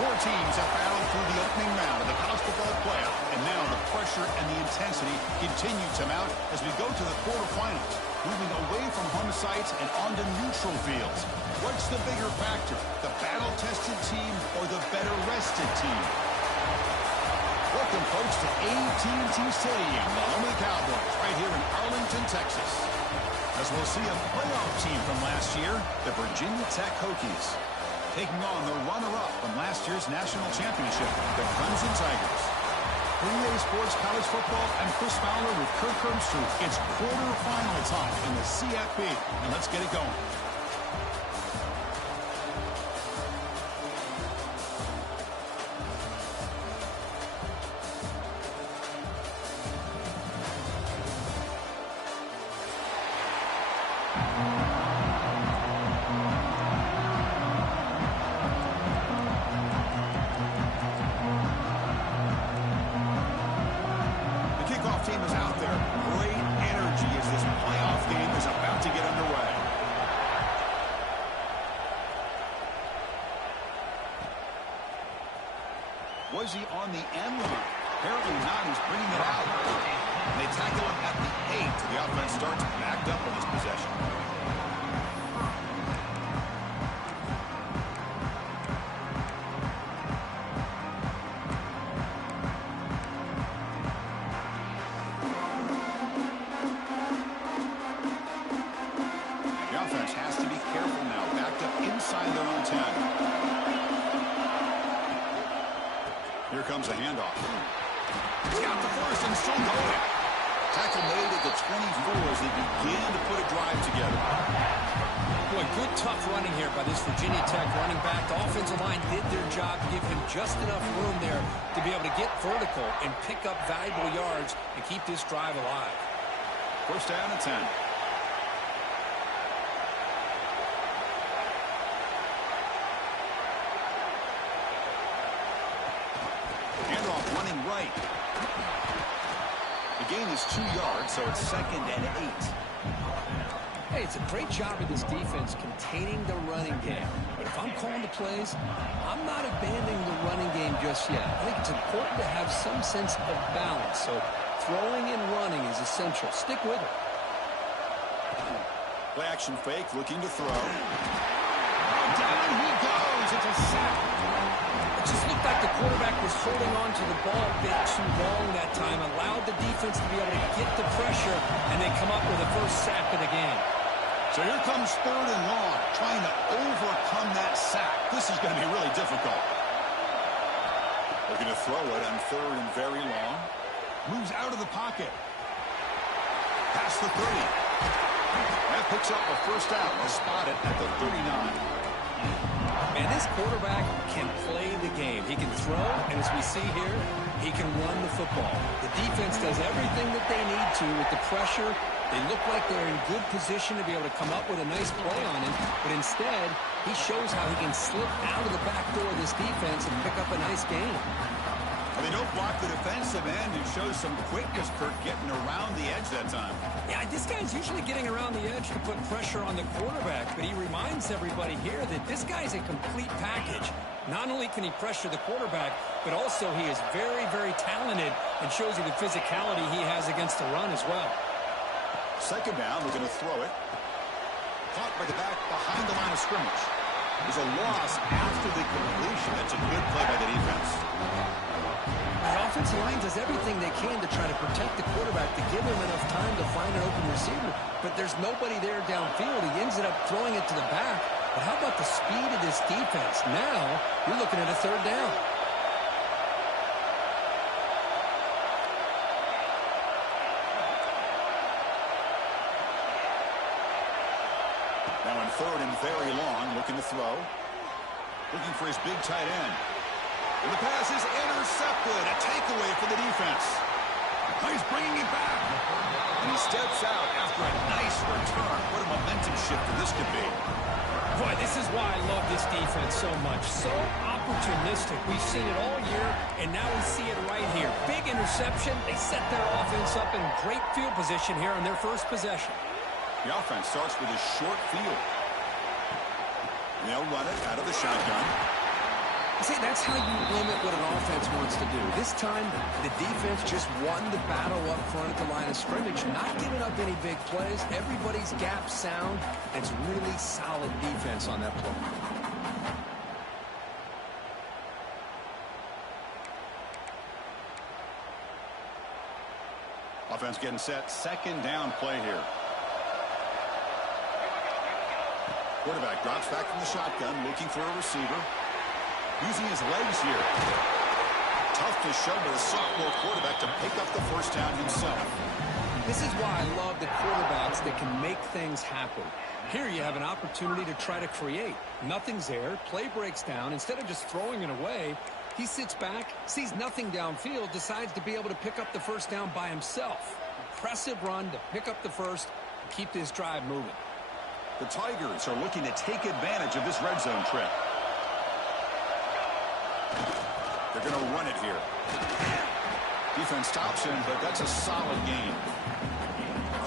Four teams have battled through the opening round of the college football playoff, and now the pressure and the intensity continue to mount as we go to the quarterfinals, moving away from home sites and onto neutral fields. What's the bigger factor, the battle-tested team or the better-rested team? Welcome, folks, to AT&T Stadium, the home of the Cowboys, right here in Arlington, Texas. As we'll see a playoff team from last year, the Virginia Tech Hokies, taking on the runner-up from last year's national championship, the Clemson Tigers. 3A Sports College Football, I'm Chris Fowler with Kirk Herbstreit. It's quarterfinal time in the CFP, and let's get it going. Team is out there. Great energy as this playoff game is about to get underway. Was he on the end line? Apparently not. He's bringing it out. And they tackle him at the 8. The offense starts backed up on this possession. Here comes a handoff. He's got the first and still going. Tackle made at the 24 as they begin to put a drive together. Boy, good tough running here by this Virginia Tech running back. The offensive line did their job, give him just enough room there to be able to get vertical and pick up valuable yards and keep this drive alive. First down and 10. Handoff running right. The gain is 2 yards, so it's 2nd and 8. Hey, it's a great job of this defense containing the running game. But if I'm calling the plays, I'm not abandoning the running game just yet. I think it's important to have some sense of balance. So throwing and running is essential. Stick with it. Play action fake, looking to throw. Down he goes. It's a sack. It just looked like the quarterback was holding on to the ball a bit too long that time, allowed the defense to be able to get the pressure, and they come up with the first sack of the game. So here comes 3rd and long, trying to overcome that sack. This is going to be really difficult. Looking to throw it on 3rd and very long. Moves out of the pocket. Past the 30. That picks up a first down. They'll spot it at the 39. Man, this quarterback can play the game. He can throw, and as we see here, he can run the football. The defense does everything that they need to with the pressure. They look like they're in good position to be able to come up with a nice play on him, but instead, he shows how he can slip out of the back door of this defense and pick up a nice gain. Well, they don't block the defensive end and shows some quickness, Kirk, getting around the edge that time. Yeah, this guy's usually getting around the edge to put pressure on the quarterback, but he reminds everybody here that this guy's a complete package. Not only can he pressure the quarterback, but also he is very, very talented and shows you the physicality he has against the run as well. 2nd down, we're going to throw it. Caught by the back behind the line of scrimmage. There's a loss after the completion. That's a good play by the defense. The offensive line does everything they can to try to protect the quarterback, to give him enough time to find an open receiver. But there's nobody there downfield. He ends up throwing it to the back. But how about the speed of this defense? Now, you're looking at a 3rd down. Now in 3rd and very long, looking to throw. Looking for his big tight end. And the pass is intercepted. A takeaway for the defense. Now he's bringing it back. And he steps out after a nice return. What a momentum shifter this could be. Boy, this is why I love this defense so much. So opportunistic. We've seen it all year, and now we see it right here. Big interception. They set their offense up in great field position here on their first possession. The offense starts with a short field. And they'll run it out of the shotgun. See, that's how you limit what an offense wants to do. This time, the defense just won the battle up front at the line of scrimmage, not giving up any big plays. Everybody's gap sound. It's really solid defense on that play. Offense getting set. Second down play here. Quarterback drops back from the shotgun, looking for a receiver. Using his legs here. Tough to show by the sophomore quarterback to pick up the first down himself. This is why I love the quarterbacks that can make things happen. Here you have an opportunity to try to create. Nothing's there. Play breaks down. Instead of just throwing it away, he sits back, sees nothing downfield, decides to be able to pick up the first down by himself. Impressive run to pick up the first and keep this drive moving. The Tigers are looking to take advantage of this red zone trip. They're going to run it here. Defense stops him, but that's a solid gain.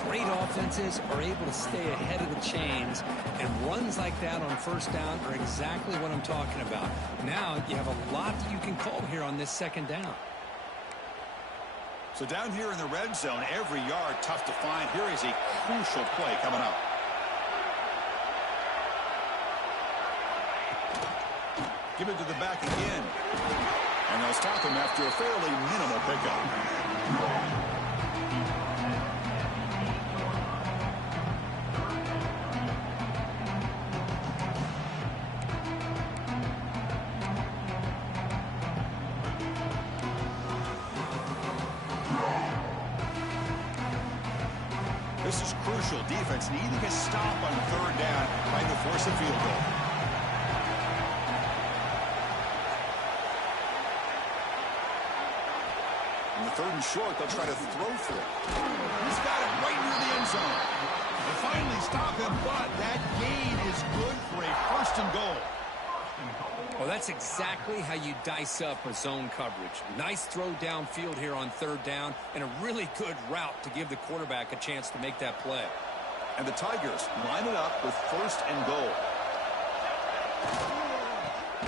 Great offenses are able to stay ahead of the chains, and runs like that on first down are exactly what I'm talking about. Now you have a lot that you can call here on this second down. So down here in the red zone, every yard tough to find. Here is a crucial play coming up. Give it to the back again. And they'll stop him after a fairly minimal pickup. This is crucial. Defense needing a stop on third down, trying to force a field goal. Third and short, they'll try to throw for it. He's got it right near the end zone. They finally stop him, but that gain is good for a first and goal. Well, that's exactly how you dice up a zone coverage. Nice throw downfield here on third down, and a really good route to give the quarterback a chance to make that play. And the Tigers line it up with first and goal.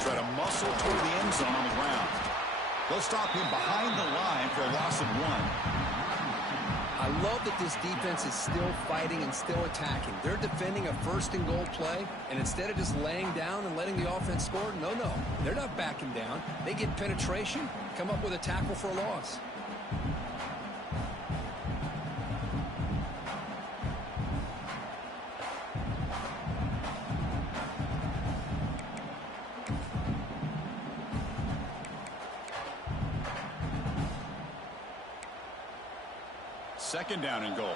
Try to muscle toward the end zone on the ground. They'll stop him behind the line for a loss of 1. I love that this defense is still fighting and still attacking. They're defending a first and goal play, and instead of just laying down and letting the offense score, no, they're not backing down. They get penetration, come up with a tackle for a loss. Second down and goal.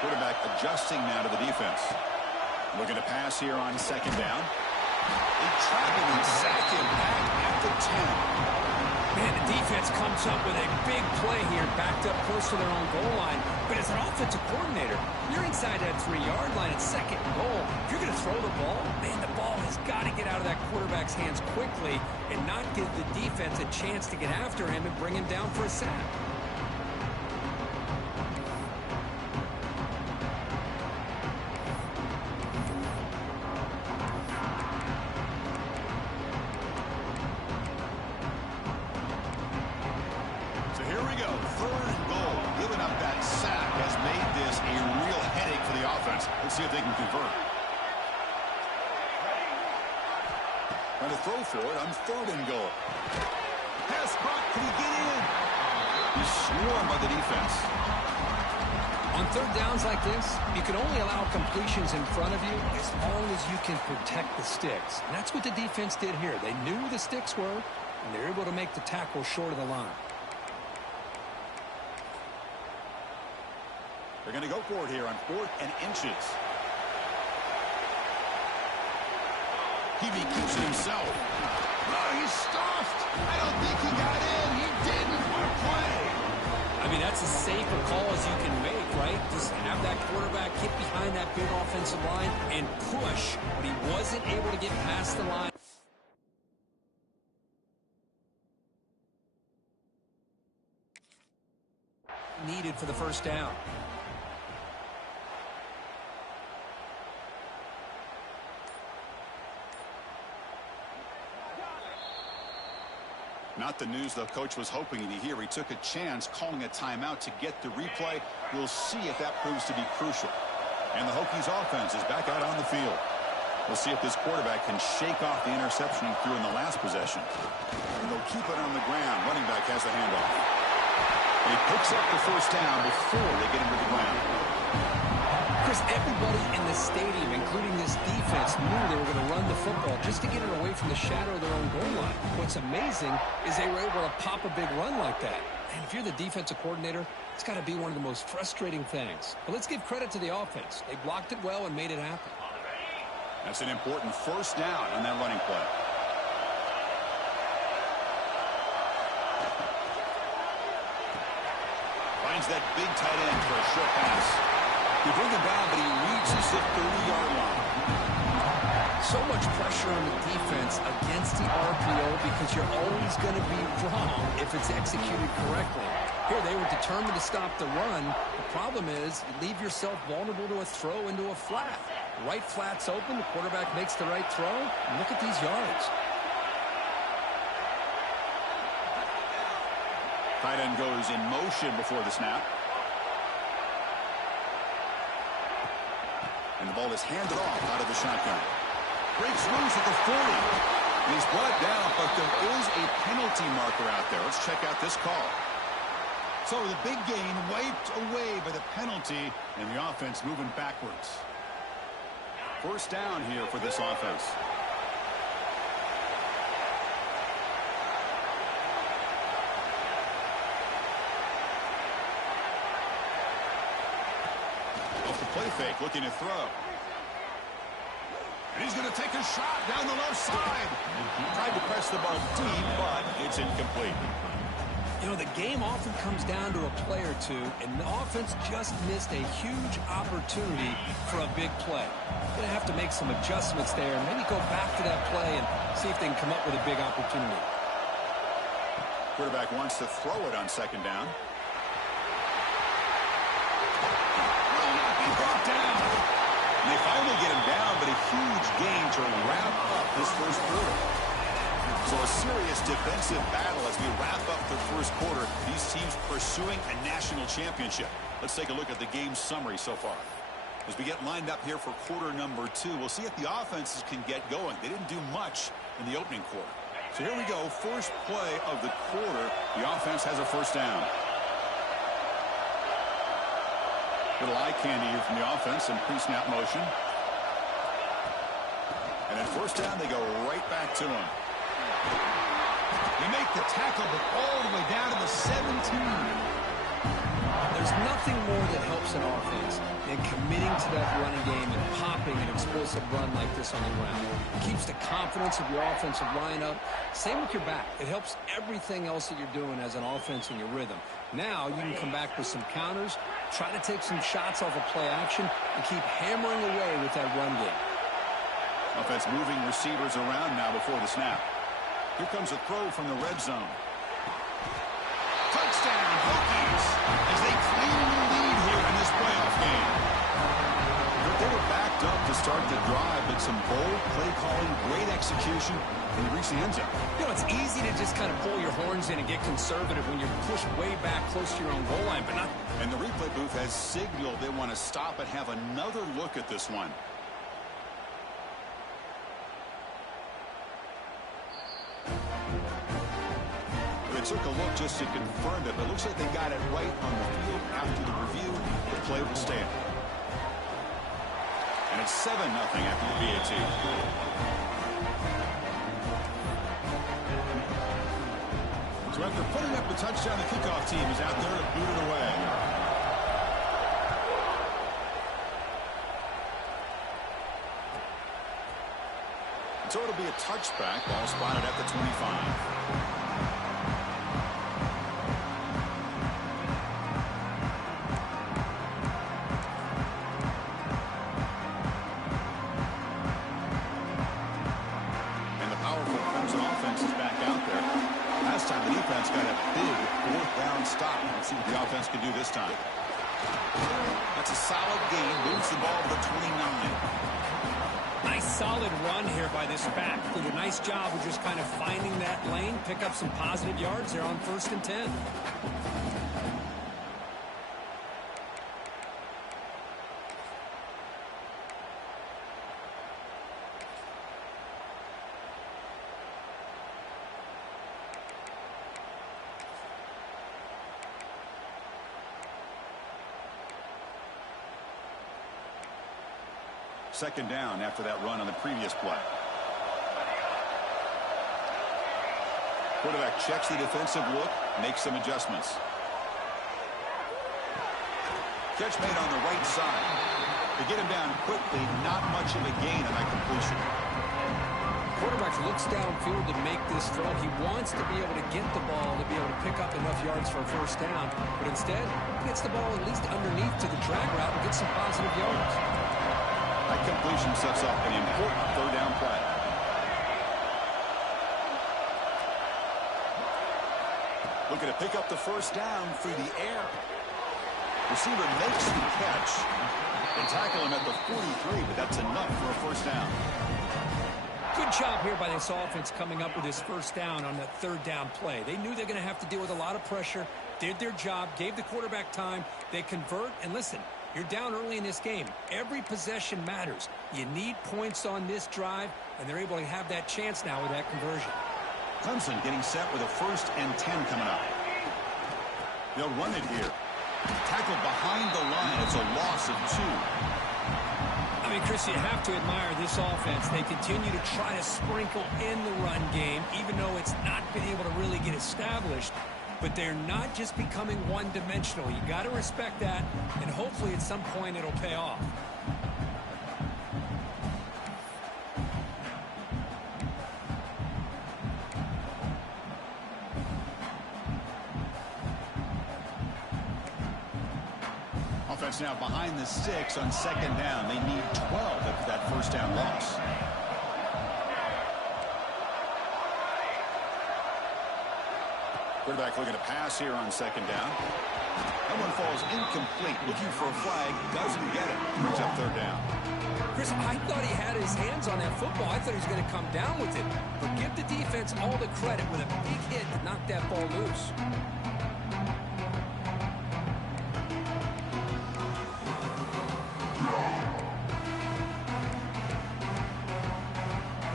Quarterback adjusting now to the defense. Looking to pass here on second down. They travel and sack him back at the 10. Man, the defense comes up with a big play here, backed up close to their own goal line. But as an offensive coordinator, you're inside that 3-yard line at second and goal. If you're going to throw the ball, man, the ball has got to get out of that quarterback's hands quickly and not give the defense a chance to get after him and bring him down for a sack. So here we go. Third and goal. Giving up that sack has made this a real headache for the offense. Let's see if they can convert. Trying to throw for it on third and goal. Pass caught. Can he get in? He's swarmed by the defense. On third downs like this, you can only allow completions in front of you as long as you can protect the sticks. And that's what the defense did here. They knew where the sticks were, and they're able to make the tackle short of the line. They're going to go for it here on 4th and inches. He keeps it himself. Oh, he's stuffed. I don't think he got in. He didn't. What a play. I mean, that's as safe a call as you can make, right? Just have that quarterback get behind that big offensive line and push, but he wasn't able to get past the line. Needed for the first down. Not the news the coach was hoping to hear. He took a chance calling a timeout to get the replay. We'll see if that proves to be crucial. And the Hokies offense is back out on the field. We'll see if this quarterback can shake off the interception he threw in the last possession. And they'll keep it on the ground. Running back has the handoff. And he picks up the first down before they get him to the ground. Chris, everybody in the stadium, including this defense, knew they were going to run the football just to get it away from the shadow of their own goal line. What's amazing is they were able to pop a big run like that. And if you're the defensive coordinator, it's got to be one of the most frustrating things. But let's give credit to the offense. They blocked it well and made it happen. That's an important first down on that running play. Finds that big tight end for a short pass. He brings him down, but he reaches the 30-yard line. So much pressure on the defense against the RPO because you're always going to be wrong if it's executed correctly. Here, they were determined to stop the run. The problem is you leave yourself vulnerable to a throw into a flat. Right flat's open. The quarterback makes the right throw. And look at these yards. Tight end goes in motion before the snap. And the ball is handed off out of the shotgun. Breaks loose at the 40. And he's brought down, but there is a penalty marker out there. Let's check out this call. So the big gain wiped away by the penalty, and the offense moving backwards. First down here for this offense. Off the play fake, looking to throw. And he's going to take a shot down the left side. Tried to press the ball deep, but it's incomplete. You know, the game often comes down to a play or two, and the offense just missed a huge opportunity for a big play. Going to have to make some adjustments there, and maybe go back to that play and see if they can come up with a big opportunity. Quarterback wants to throw it on second down. Will not be brought down. And they finally get him down, but a huge gain to wrap up this first quarter. So a serious defensive battle as we wrap up the first quarter. These teams pursuing a national championship. Let's take a look at the game summary so far. As we get lined up here for quarter number 2, we'll see if the offenses can get going. They didn't do much in the opening quarter. So here we go. First play of the quarter. The offense has a first down. Little eye candy here from the offense in pre-snap motion. And at first down, they go right back to him. They make the tackle, but all the way down to the 17. There's nothing more that helps an offense than committing to that running game and popping an explosive run like this on the ground. It keeps the confidence of your offensive line up. Same with your back. It helps everything else that you're doing as an offense in your rhythm. Now you can come back with some counters, try to take some shots off of play action, and keep hammering away with that run game. Offense moving receivers around now before the snap. Here comes a throw from the red zone. Touchdown, Hokies, as they claim the lead here in this playoff game. But they were backed up to start the drive, but some bold play calling, great execution, and they reach the end zone. You know, it's easy to just kind of pull your horns in and get conservative when you're pushed way back close to your own goal line, but not. And the replay booth has signaled they want to stop and have another look at this one. They took a look just to confirm it, but it looks like they got it right on the field after the review. The play will stand. And it's 7-0 after the VAT. So after putting up the touchdown, the kickoff team is out there to boot it away. So it'll be a touchback. Ball spotted at the 25. See what the offense can do this time. That's a solid gain. Moves the ball to the 29. Nice solid run here by this back. Did a nice job of just kind of finding that lane, pick up some positive yards there on 1st and 10. Second down after that run on the previous play. Quarterback checks the defensive look, makes some adjustments. Catch made on the right side. To get him down quickly, not much of a gain on that completion. Quarterback looks downfield to make this throw. He wants to be able to get the ball to be able to pick up enough yards for a first down. But instead, he gets the ball at least underneath to the drag route and gets some positive yards. That completion sets up an important third down play. Looking to pick up the first down through the air. Receiver makes the catch. They tackle him at the 43, but that's enough for a first down. Good job here by this offense coming up with his first down on that third down play. They knew they're going to have to deal with a lot of pressure, did their job, gave the quarterback time. They convert, and listen, you're down early in this game. Every possession matters. You need points on this drive, and they're able to have that chance now with that conversion. Clemson getting set with a 1st and 10 coming up. They'll run it here. Tackled behind the line. It's a loss of 2. I mean, Chris, you have to admire this offense. They continue to try to sprinkle in the run game, even though it's not been able to really get established. But they're not just becoming one-dimensional. You got to respect that, and hopefully at some point it'll pay off. Offense now behind the 6 on 2nd down. They need 12 after that first down loss. Quarterback looking to pass here on 2nd down. That one falls incomplete. Looking for a flag. Doesn't get it. Brings up 3rd down. Chris, I thought he had his hands on that football. I thought he was going to come down with it. But give the defense all the credit with a big hit to knock that ball loose.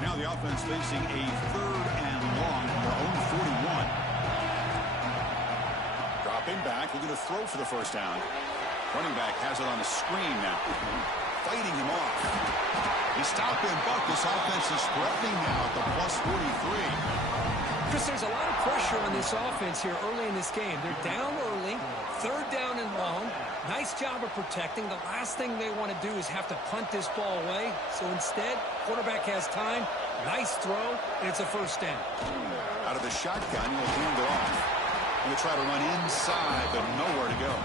Now the offense facing a 3rd and long on their own 41. Dropping back, looking to throw for the first down. Running back has it on the screen now. Fighting him off. He stopped him, but this offense is threatening now at the plus 43. Chris, there's a lot of pressure on this offense here early in this game. They're down early, 3rd down and long. Nice job of protecting. The last thing they want to do is have to punt this ball away. So instead, quarterback has time. Nice throw, and it's a first down. Out of the shotgun, he'll hand it off. He'll try to run inside, but nowhere to go.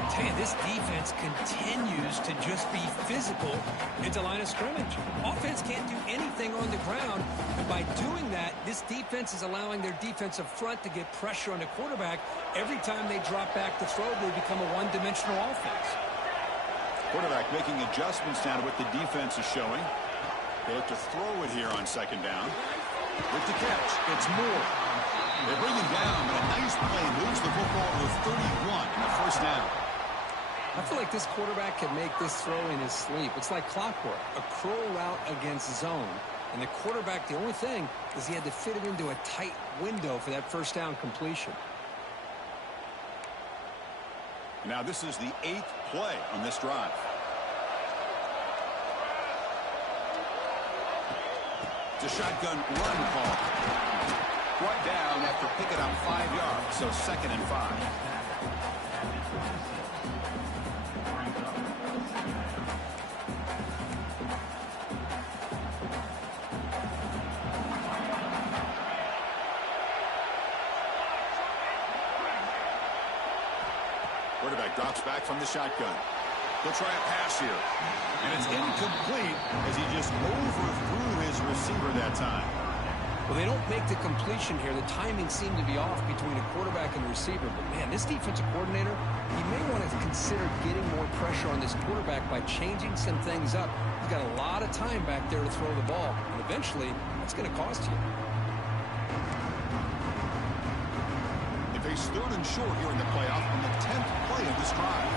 I tell you, this defense continues to just be physical into line of scrimmage. Offense can't do anything on the ground, and by doing that, this defense is allowing their defensive front to get pressure on the quarterback. Every time they drop back to throw, they become a one-dimensional offense. Quarterback making adjustments now to what the defense is showing. They look to throw it here on 2nd down. With the catch, it's Moore. They bring him down, but a nice play moves the football to 31 in the first down. I feel like this quarterback can make this throw in his sleep. It's like clockwork, a crow route against zone. And the quarterback, the only thing is he had to fit it into a tight window for that first down completion. Now this is the 8th play on this drive. It's a shotgun run call. Brought down after picking up 5 yards, so 2nd and 5. Quarterback drops back from the shotgun. He'll try a pass here. And it's incomplete as he just overthrew his receiver that time. Well, they don't make the completion here. The timing seemed to be off between a quarterback and receiver. But, man, this defensive coordinator, he may want to consider getting more pressure on this quarterback by changing some things up. He's got a lot of time back there to throw the ball. And eventually, that's going to cost you. They face 3rd and short here in the playoff on the 10th play of this drive.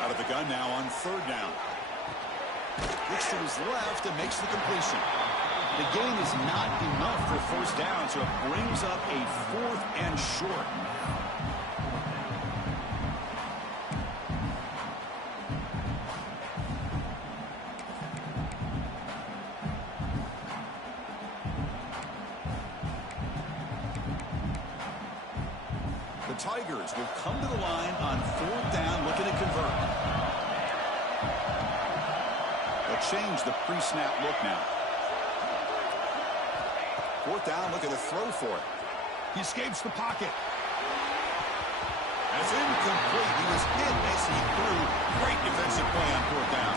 Out of the gun now on 3rd down. Looks to his left and makes the completion. The gain is not enough for 1st down, so it brings up a 4th and short. The Tigers will come to the line on 4th down, looking to convert. They'll change the pre-snap look now. 4th down, looking to throw for it. He escapes the pocket. That's incomplete. He was hit as he threw. Great defensive play on 4th down.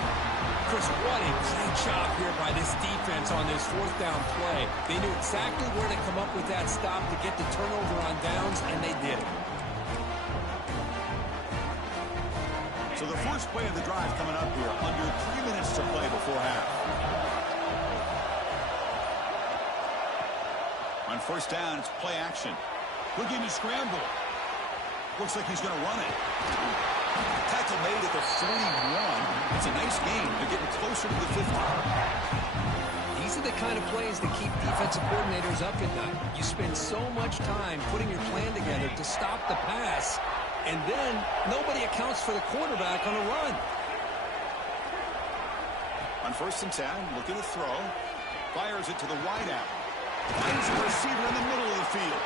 Chris, what a great job here by this defense on this 4th down play. They knew exactly where to come up with that stop to get the turnover on downs, and they did it. So the first play of the drive coming up here, under 3 minutes to play before half. On 1st down, it's play action. Looking to scramble. Looks like he's going to run it. Tackle made at the 41. It's a nice gain. They're getting closer to the 50. These are the kind of plays that keep defensive coordinators up at night. You spend so much time putting your plan together to stop the pass, and then nobody accounts for the quarterback on a run. On 1st and 10, looking to throw. Fires it to the wideout. Finds a receiver in the middle of the field.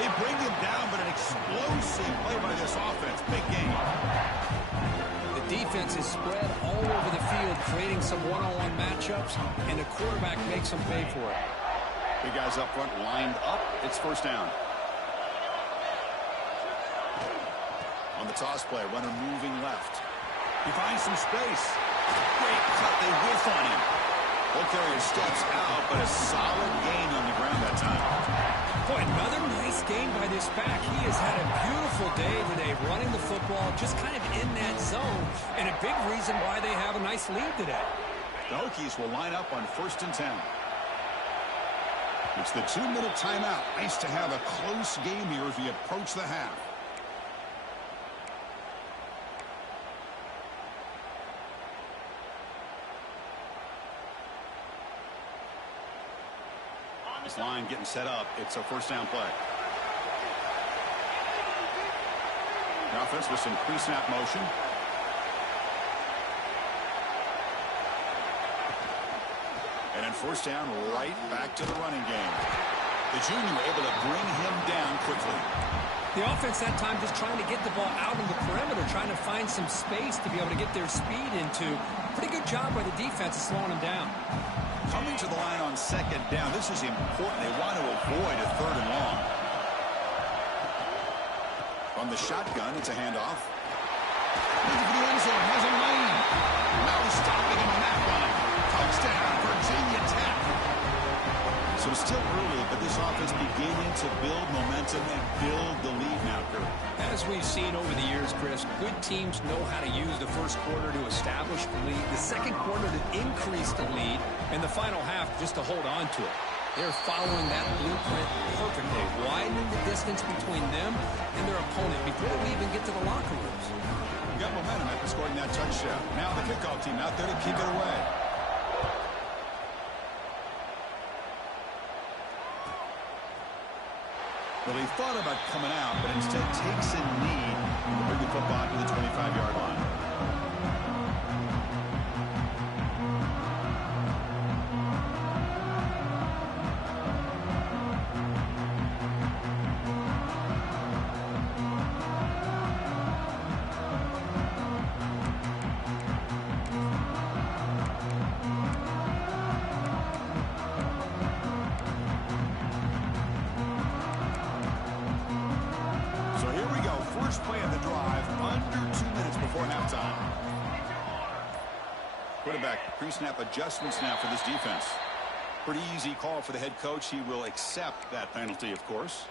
They bring him down, but an explosive play by this offense. Big game. The defense is spread all over the field, creating some one-on-one matchups, and the quarterback makes them pay for it. Big guys up front lined up. It's 1st down. On the toss play, runner moving left. He finds some space. Great cut. They whiff on him. Ball carrier steps out, but a solid gain on the ground that time. Boy, another nice gain by this back. He has had a beautiful day today running the football, just kind of in that zone, and a big reason why they have a nice lead today. The Hokies will line up on 1st and 10. It's the 2-minute timeout. Nice to have a close game here as we approach the half. This line getting set up. It's a 1st down play. The offense with some pre-snap motion. And then 1st down, right back to the running game. The junior able to bring him down quickly. The offense that time just trying to get the ball out of the perimeter, trying to find some space to be able to get their speed into. Pretty good job by the defense of slowing him down. Coming to the line on 2nd down. This is important. They want to avoid a 3rd and long. From the shotgun, it's a handoff. Looking for the end zone. Has a lane. No stopping him on that one. Touchdown, Virginia Tech. So still early, but this offense beginning to build momentum and build the lead now, Kurt. As we've seen over the years, Chris, good teams know how to use the first quarter to establish the lead, the second quarter to increase the lead, and the final half just to hold on to it. They're following that blueprint perfectly, widening the distance between them and their opponent before we even get to the locker rooms. We got momentum after scoring that touchdown. Now the kickoff team out there to keep it away. Well, he thought about coming out, but instead takes a knee to bring the football to the 25-yard line. Quarterback pre-snap adjustments now for this defense. Pretty easy call for the head coach. He will accept that penalty, of course.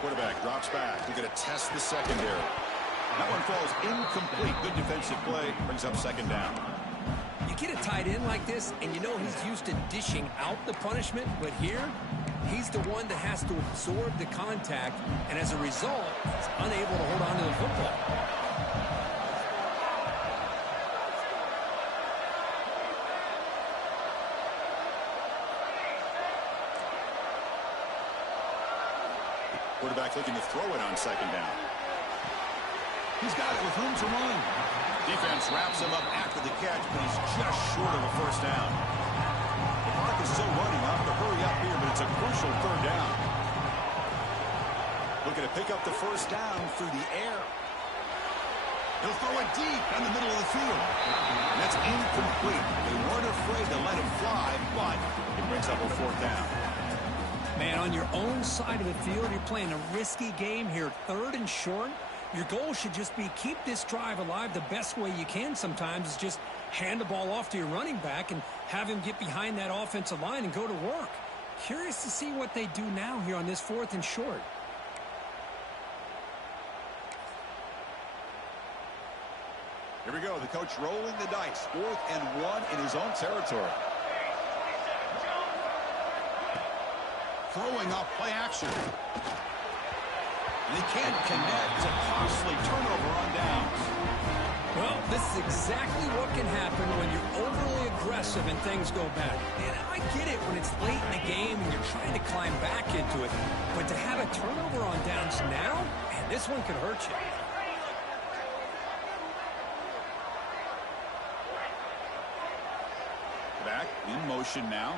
Quarterback drops back. They're going to test the secondary. That one falls incomplete. Good defensive play. Brings up second down. You get a tight end like this, and you know he's used to dishing out the punishment, but here, he's the one that has to absorb the contact, and as a result, he's unable to hold on to the football. Quarterback looking to throw it on second down. He's got it with room to run. Defense wraps him up after the catch, but he's just short of a first down. The clock is still running. I'll have to hurry up here, but it's a crucial third down. Looking to pick up the first down through the air. He'll throw it deep down the middle of the field. And that's incomplete. They weren't afraid to let him fly, but it brings up a fourth down. Man, on your own side of the field, you're playing a risky game here. Third and short. Your goal should just be keep this drive alive the best way you can sometimes is just hand the ball off to your running back and have him get behind that offensive line and go to work. Curious to see what they do now here on this fourth and short. Here we go. The coach rolling the dice. 4th and 1 in his own territory. Throwing up play action. And he can't connect. It's a costly turnover on downs. Well, this is exactly what can happen when you're overly aggressive and things go bad. And I get it when it's late in the game and you're trying to climb back into it. But to have a turnover on downs now, man, this one could hurt you. Back in motion now.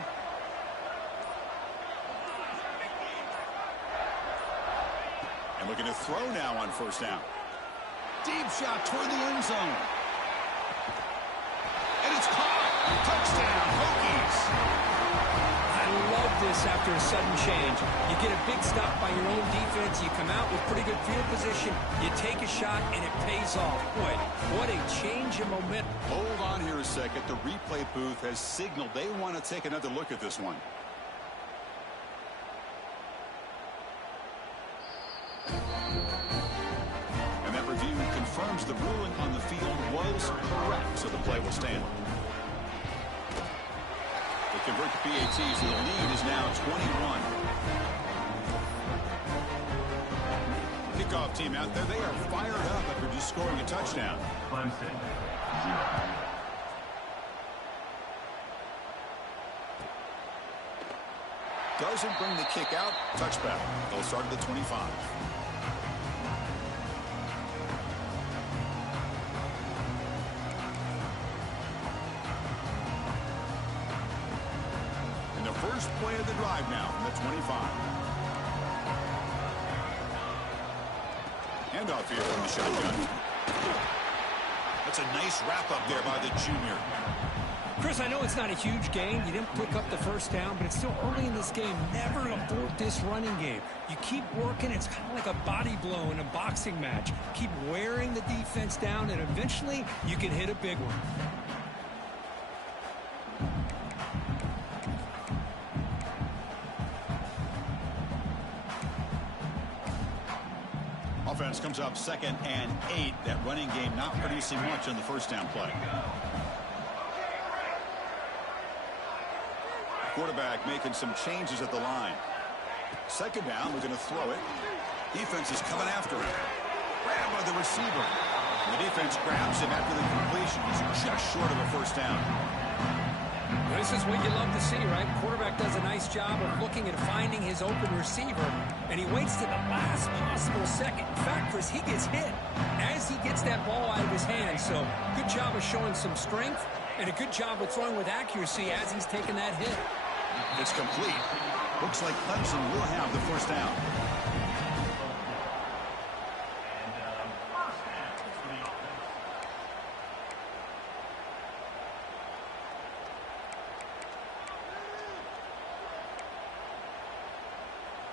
And looking to throw now on first down. Deep shot toward the end zone. And it's caught. Touchdown, Hokies. I love this after a sudden change. You get a big stop by your own defense. You come out with pretty good field position. You take a shot, and it pays off. Boy, what a change in momentum. Hold on here a second. The replay booth has signaled they want to take another look at this one. And that review confirms the ruling on the field was correct, so the play will stand. They convert the PAT, so the lead is now 21. Kickoff team out there, they are fired up after just scoring a touchdown. Clemson, 0. Doesn't bring the kick out. Touchback. They'll start at the 25. And the first play of the drive now from the 25. Handoff here from the shotgun. That's a nice wrap-up there by the junior. Chris, I know it's not a huge gain. You didn't pick up the first down, but it's still early in this game. Never abort this running game. You keep working. It's kind of like a body blow in a boxing match. Keep wearing the defense down, and eventually you can hit a big one. Offense comes up 2nd and 8. That running game not producing much on the first down play. Quarterback making some changes at the line. 2nd down, we're going to throw it. Defense is coming after him. Grabbed by the receiver. And the defense grabs him after the completion. He's just short of a first down. This is what you love to see, right? Quarterback does a nice job of looking and finding his open receiver, and he waits to the last possible second. In fact, Chris, he gets hit as he gets that ball out of his hands. So good job of showing some strength and a good job of throwing with accuracy as he's taking that hit. It's complete. Looks like Clemson will have the first down.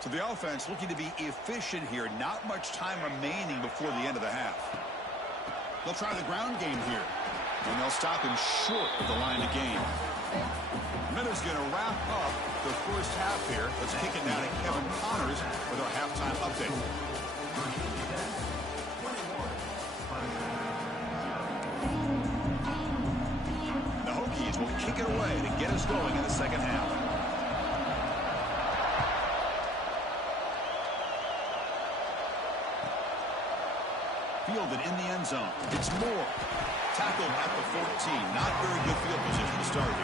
So the offense looking to be efficient here. Not much time remaining before the end of the half. They'll try the ground game here. And they'll stop him short of the line of game. Miller's going to wrap up the first half here. Let's kick it now to Kevin Connors with our halftime update. The Hokies will kick it away to get us going in the second half. Fielded in the end zone. It's Moore. Tackled at the 14. Not very good field position to start here.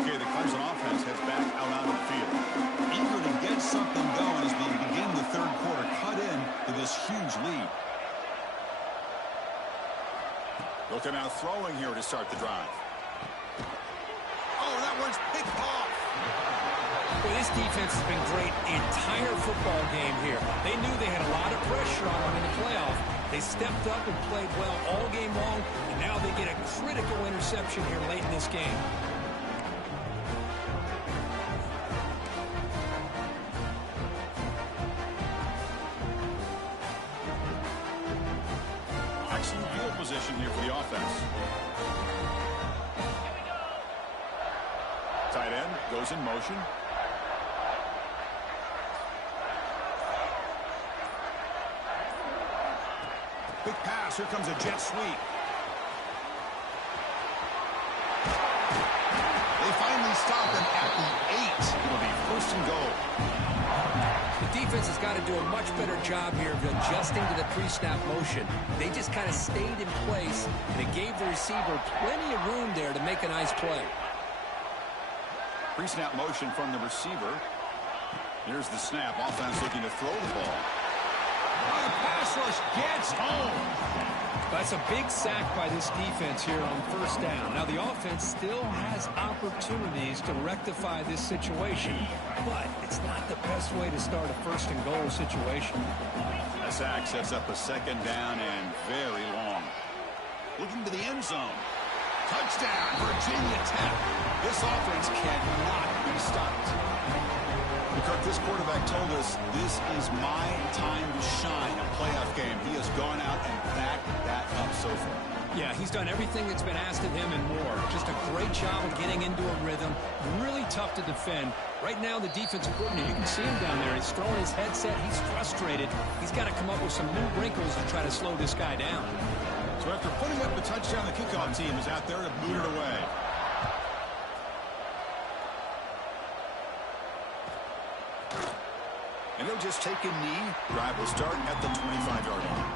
Okay, the Clemson offense heads back out onto the field. Eager to get something going as we begin the third quarter. Cut in to this huge lead. Looking out throwing here to start the drive. Oh, that one's picked off. Well, this defense has been great the entire football game here. They knew they had a lot of pressure on them in the playoff. They stepped up and played well all game long, and now they get a critical interception here late in this game. Excellent field position here for the offense. Tight end goes in motion. Big pass. Here comes a jet sweep. They finally stop him at the 8. It'll be first and goal. The defense has got to do a much better job here of adjusting to the pre-snap motion. They just kind of stayed in place, and it gave the receiver plenty of room there to make a nice play. Pre-snap motion from the receiver. Here's the snap. Offense looking to throw the ball. The pass rush gets home. That's a big sack by this defense here on first down. Now, the offense still has opportunities to rectify this situation, but it's not the best way to start a first and goal situation. A sack sets up a second down and very long. Looking to the end zone. Touchdown, Virginia Tech. This offense cannot be stopped. Kirk, this quarterback told us this is my time to shine, a playoff game. He has gone out and backed that up so far. Yeah, he's done everything that's been asked of him and more. Just a great job of getting into a rhythm. Really tough to defend. Right now, the defensive coordinator, you can see him down there. He's throwing his headset. He's frustrated. He's got to come up with some new wrinkles to try to slow this guy down. So after putting up the touchdown, the kickoff team is out there to boot it away. And he'll just take a knee. Drive will start at the 25-yard line.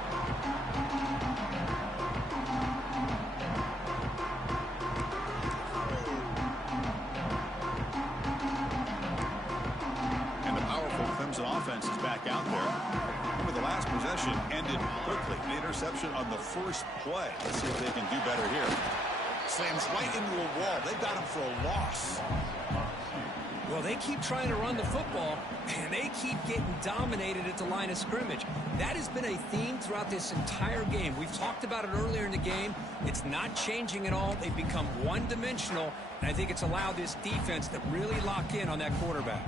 And the powerful Clemson offense is back out there. Remember, the last possession ended quickly. An interception on the first play. Let's see if they can do better here. Slams right into a wall. They got him for a loss. Well, they keep trying to run the football, and they keep getting dominated at the line of scrimmage. That has been a theme throughout this entire game. We've talked about it earlier in the game. It's not changing at all. They've become one-dimensional, and I think it's allowed this defense to really lock in on that quarterback.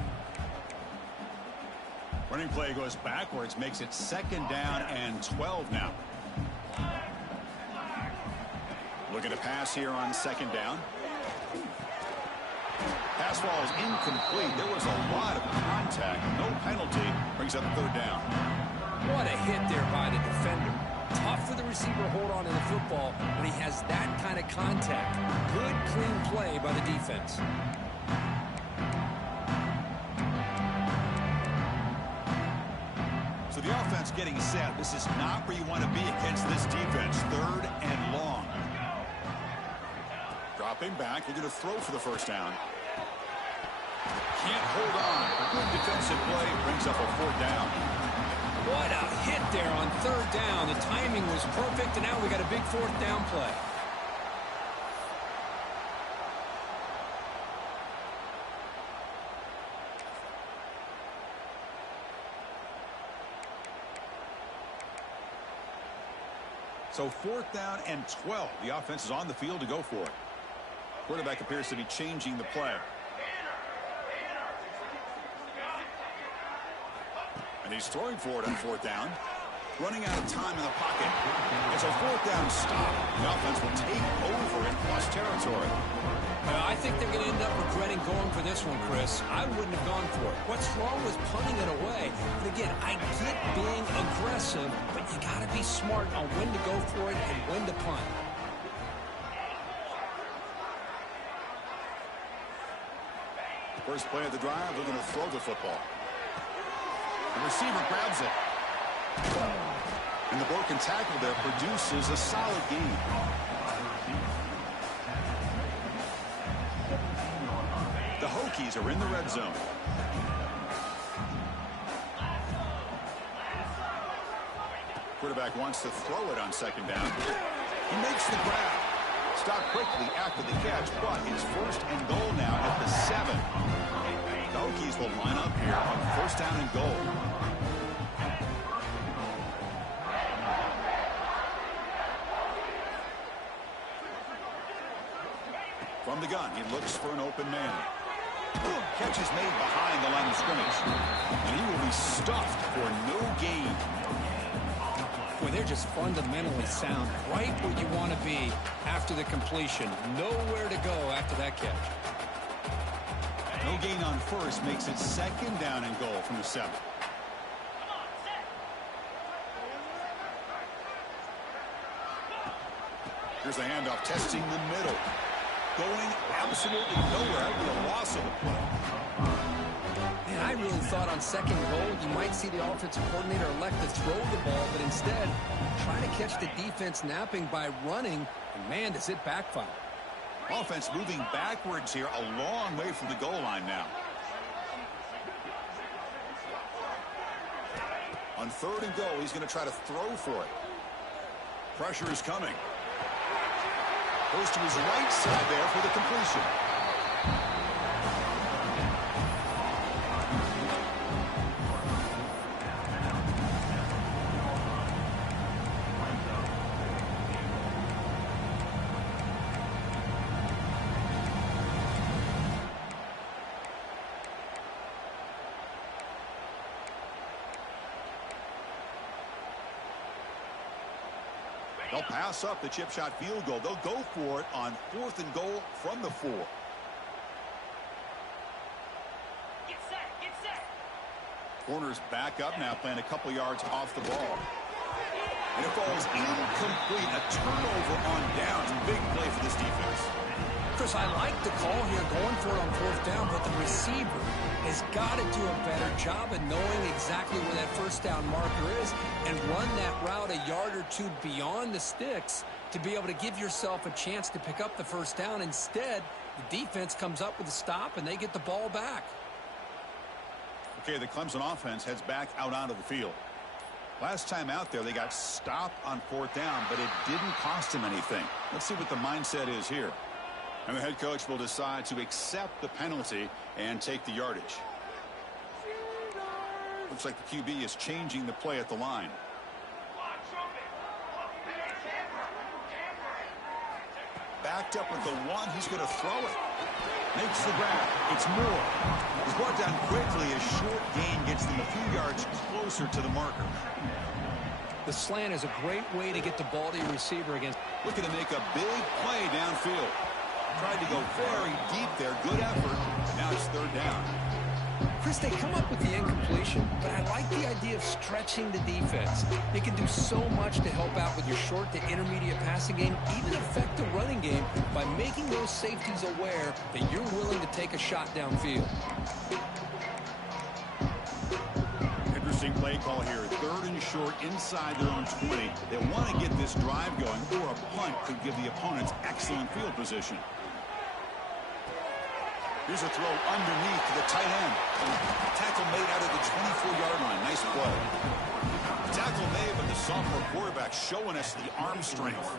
Running play goes backwards, makes it second down and 12 now. Looking to pass here on second down. Pass falls incomplete. There was a lot of contact. No penalty. Brings up third down. What a hit there by the defender. Tough for the receiver to hold on to the football when he has that kind of contact. Good, clean play by the defense. So the offense getting set. This is not where you want to be against this defense. Third and long. Dropping back. Looking to throw for the first down. Can't hold on. Good defensive play brings up a 4th down. What a hit there on 3rd down. The timing was perfect, and now we got a big 4th down play. So 4th down and 12. The offense is on the field to go for it. Quarterback appears to be changing the play. And he's throwing for it on 4th down. Running out of time in the pocket. It's a 4th down stop. The offense will take over in plus territory. I think they're going to end up regretting going for this one, Chris. I wouldn't have gone for it. What's wrong with punting it away? But again, I get being aggressive, but you got to be smart on when to go for it and when to punt. First play of the drive, they're going to throw the football. The receiver grabs it. And the broken tackle there produces a solid gain. The Hokies are in the red zone. Quarterback wants to throw it on 2nd down. He makes the grab. Stopped quickly after the catch, but it's 1st and goal now at the 7. The Hokies will line up here on 1st down and goal. From the gun, he looks for an open man. Catch is made behind the line of scrimmage. And he will be stuffed for no gain. Boy, they're just fundamentally sound. Right where you want to be after the completion. Nowhere to go after that catch. No gain on 1st makes it 2nd down and goal from the 7. Here's a handoff testing the middle. Going absolutely nowhere. That would be a loss of the play. Man, I really thought on 2nd goal you might see the offensive coordinator elect to throw the ball, but instead try to catch the defense napping by running, and man, does it backfire. Offense moving backwards here a long way from the goal line now. On 3rd and goal, he's going to try to throw for it. Pressure is coming. Goes to his right side there for the completion. They'll pass up the chip shot field goal. They'll go for it on 4th and goal from the 4. Get set. Corners back up now, playing a couple yards off the ball. And it falls incomplete. A turnover on downs. Big play for this defense. Chris, I like the call here going for it on 4th down, but the receiver has got to do a better job of knowing exactly where that 1st down marker is and run that route a yard or 2 beyond the sticks to be able to give yourself a chance to pick up the 1st down. Instead, the defense comes up with a stop and they get the ball back. Okay, the Clemson offense heads back out onto the field. Last time out there, they got stopped on 4th down, but it didn't cost them anything. Let's see what the mindset is here. And the head coach will decide to accept the penalty and take the yardage. Looks like the QB is changing the play at the line. Backed up with the 1. He's going to throw it. Makes the grab. It's Moore. He's brought down quickly. A short gain gets them a few yards closer to the marker. The slant is a great way to get the ball to your receiver against. Looking to make a big play downfield. Tried to go very deep there. Good effort. Now it's 3rd down. Chris, they come up with the incompletion, but I like the idea of stretching the defense. They can do so much to help out with your short to intermediate passing game, even affect the running game by making those safeties aware that you're willing to take a shot downfield. Interesting play call here. 3rd and short inside their own 20. They want to get this drive going, or a punt could give the opponents excellent field position. Here's a throw underneath to the tight end. Tackle made out of the 24-yard line. Nice play. Tackle made, but the sophomore quarterback showing us the arm strength.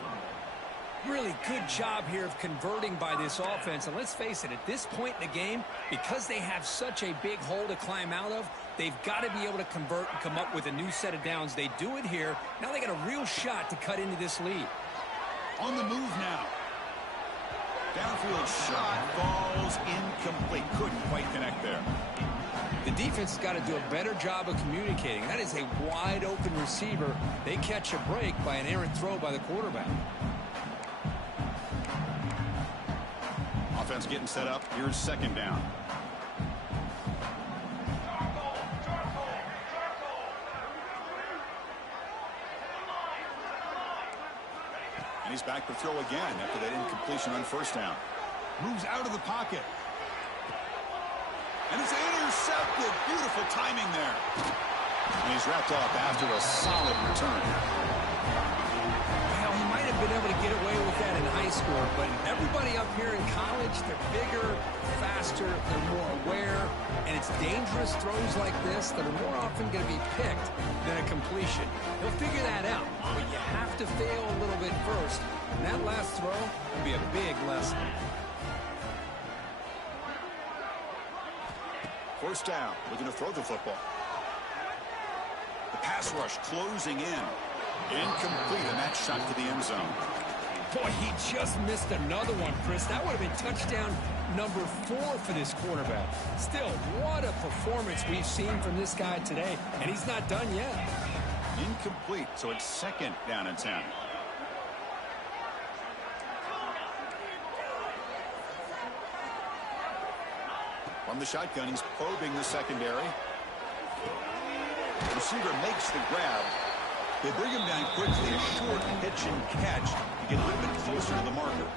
Really good job here of converting by this offense. And let's face it, at this point in the game, because they have such a big hole to climb out of, they've got to be able to convert and come up with a new set of downs. They do it here. Now they got a real shot to cut into this lead. On the move now. Downfield shot falls incomplete. Couldn't quite connect there. The defense has got to do a better job of communicating. That is a wide open receiver. They catch a break by an errant throw by the quarterback. Offense getting set up. Here's second down. And he's back to throw again after that incompletion on first down. Moves out of the pocket. And it's intercepted. Beautiful timing there. And he's wrapped up after a solid return. Well, he might have been able to get away with that in high school, but everybody up here in college, they're bigger, faster, they're more aware, and it's dangerous throws like this that are more often going to be picked than a completion. He'll figure that out, but you have to fail a little bit first, and that last throw will be a big lesson. First down, looking to throw the football. The pass rush closing in. Incomplete, and that shot to the end zone. Boy, he just missed another one, Chris. That would have been touchdown number 4 for this quarterback. Still, what a performance we've seen from this guy today, and he's not done yet. Incomplete, so it's second down and 10. From the shotgun, he's probing the secondary. The receiver makes the grab. They bring him down quickly, a short pitch and catch to get a little bit closer to the marker.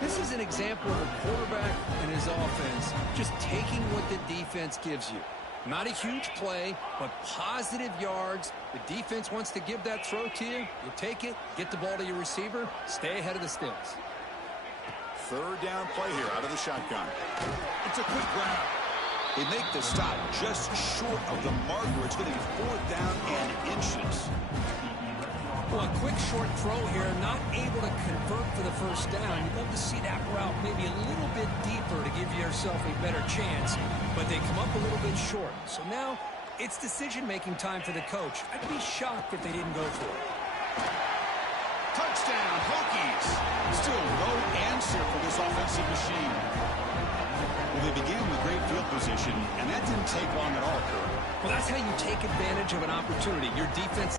This is an example of a quarterback and his offense just taking what the defense gives you. Not a huge play, but positive yards. The defense wants to give that throw to you. You take it, get the ball to your receiver, stay ahead of the sticks. Third down play here out of the shotgun. It's a quick grab. They make the stop just short of the marker. It's going to be 4th down and inches. Well, a quick short throw here, not able to convert for the first down. You'd love to see that route maybe a little bit deeper to give yourself a better chance, but they come up a little bit short. So now it's decision-making time for the coach. I'd be shocked if they didn't go for it. Touchdown, Hokies. Still no answer for this offensive machine. Well, they began with great field position, and that didn't take long at all, Kurt. Well, that's how you take advantage of an opportunity. Your defense